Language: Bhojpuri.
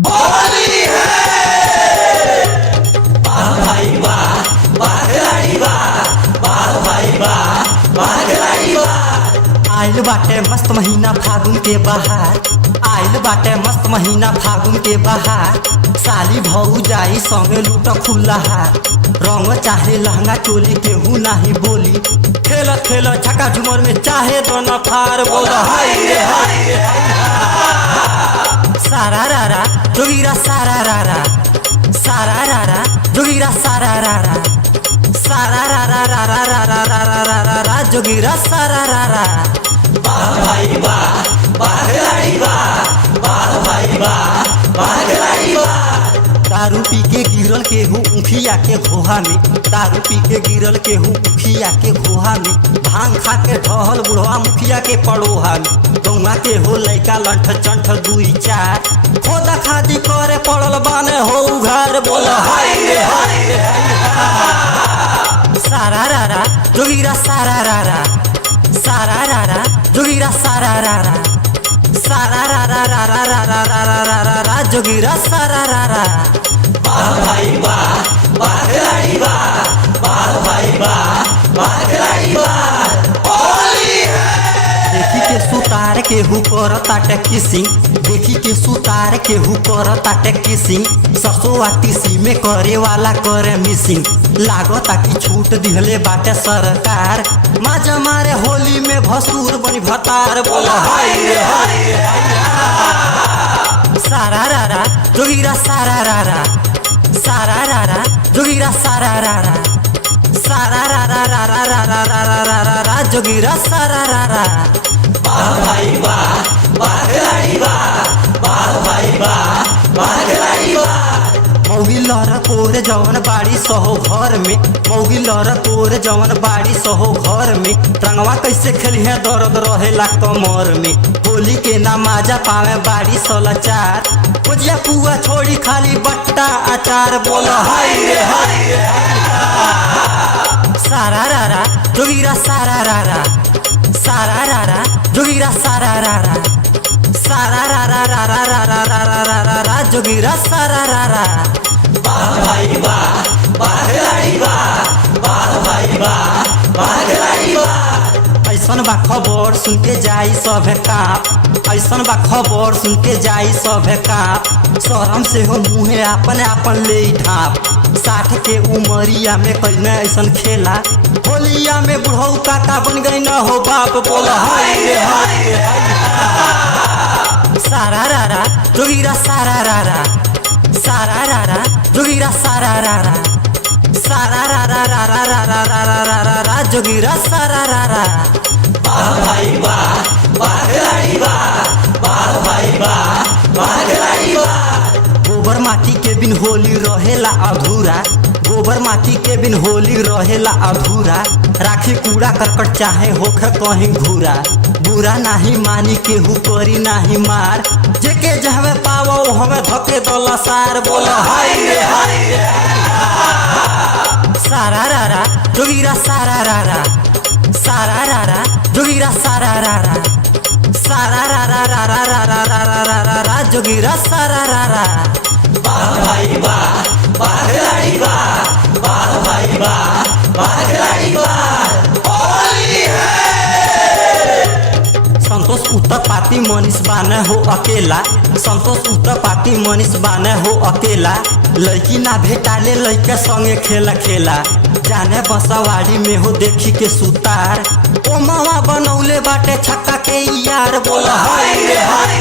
होली है। वाह भाई वाह, वाह खिलाड़ी वाह, वाह भाई वाह, वाह खिलाड़ी वाह। आइल बाटे मस्त महीना फागुन के बहार, आइल बाटे मस्त महीना फागुन के बहार। साली भऊ जाई संगे लूट खुला हार, रंग चाहे लहंगा चोली केहू नाही बोली। खेल खेल झका झुमर में चाहे दोनों फार बोल हाय रे हाय। सारा रारा जोगीरा सारा रारा, सारा रारा जोगीरा सारा रारा, सारा रारा रारा रारा रारा रारा रा जोगीरा सारा रारा। वाह भाई वाह, वाह खिलाड़ी वाह, वाह भाई वाह, वाह खिलाड़ी वाह। दारू पी के गिरल केहू उखिया के घोहा में, दारू पी के गिरल केहू उखिया के घोहा में। भांग खा के ढहल बुढ़वा मुखिया के पड़ोहा में। गौवा के हो लैका लंठ चंठ दुई चार, खोदा खादी करे पड़ल बाने हो उघार बोल हाय रे हाय। सारा रारा जोगीरा सारा रारा, सारा रारा जोगीरा सारा रारा, सारा रारा रारा रारा रारा रारा रा जोगीरा सारा रारा। वाह भाई वाह, वाह खिलाड़ी वाह, वाह भाई वाह, वाह खिलाड़ी वाह। होली है। देखी के सुतार के हुकर ताटे किसिंग, देखी के सुतार के हुकर ताटे किसिंग। सरसों तीसी में करे वाला करे मिसिंग, लागता कि छूट दिहले बाटे सरकार। माजा मारे होली में भसूर बनी भतार बोल हाय रे हाय। सारा रारा जोगीरा सारा रारा, सारा रारा जोगीरा सारा रारा, सारा रारा रारा रारा रारा रारा रा जोगीरा सारा रारा। वाह भाई वाह, वाह खिलाड़ी वाह, वाह भाई वाह, वाह खिलाड़ी वाह। मौगी लहर कोर जवन बाड़ी सहो घर में, मौगी लहर कोर जवन बाड़ी सहो घर में। रंगवा कैसे खेली है दर्द रहेला कमर में, होली के ना माजा पावे बाड़ी सलाचार। भुजिया पुआ छोड़ी खाली बट्टा अचार बोल हाय रे हाय। सारा रारा जोगीरा सारा रारा, सारा रारा जोगीरा सारा रारा, सारा रारा रारा रारा रारा रारा रा जोगीरा सारा रारा। वाह भाई वाह, वाह खिलाड़ी वाह, वाह भाई वाह, वाह खिलाड़ी वाह। ऐसन बा खबर सुन के जाई सभे काप, ऐसन बा खबर सुन के जाई सभे काप। शरम से हो मुँहे आपन आपन ले ढाप, 60 के उमरिया में कईने ऐसन खेला। होलिया में बुढ़ऊ काका बन गई न हो बाप बोल हाय रे हाय। सारा रारा जोगीरा सारा रारा, सारा रारा जोगीरा सारा रारा, सारा रारा रारा रारा रारा रारा रा जोगीरा सारा रारा। वाह भाई वाह, वाह खिलाड़ी वाह, वाह भाई वाह, वाह खिलाड़ी वाह। गोबर माटी के बिन होली रहेला अधूरा, गोबर माटी के बिन होली रहेला अधूरा। राखी कूड़ा करकट चाहे होखे कहीं घूरा, बुरा नाही मानी केहू करी नाही मार। जेके जहवे पावो हमें धके दला सार बोल हाय रे हाय। सारा रारा जोगीरा सारा रारा, सारा रारा जोगीरा सारा रारा, सारा रारा रारा रारा रारा रारा रा जोगीरा सारा रारा। वाह भाई वाह, वाह खिलाड़ी वाह, वाह भाई वाह, वाह खिलाड़ी वाह। होली है। संतोष उत्तर पाती मनीष बाने हो अकेला, संतोष उत्तर पाती मनीष बाने हो अकेला। लड़की ना भेटाले लड़के संगे खेला खेला, जाने बसवाड़ी में हो देखी के सुतार। ओ मामा बनौले बाटे छक्का के यार बोल हाय रे हाय।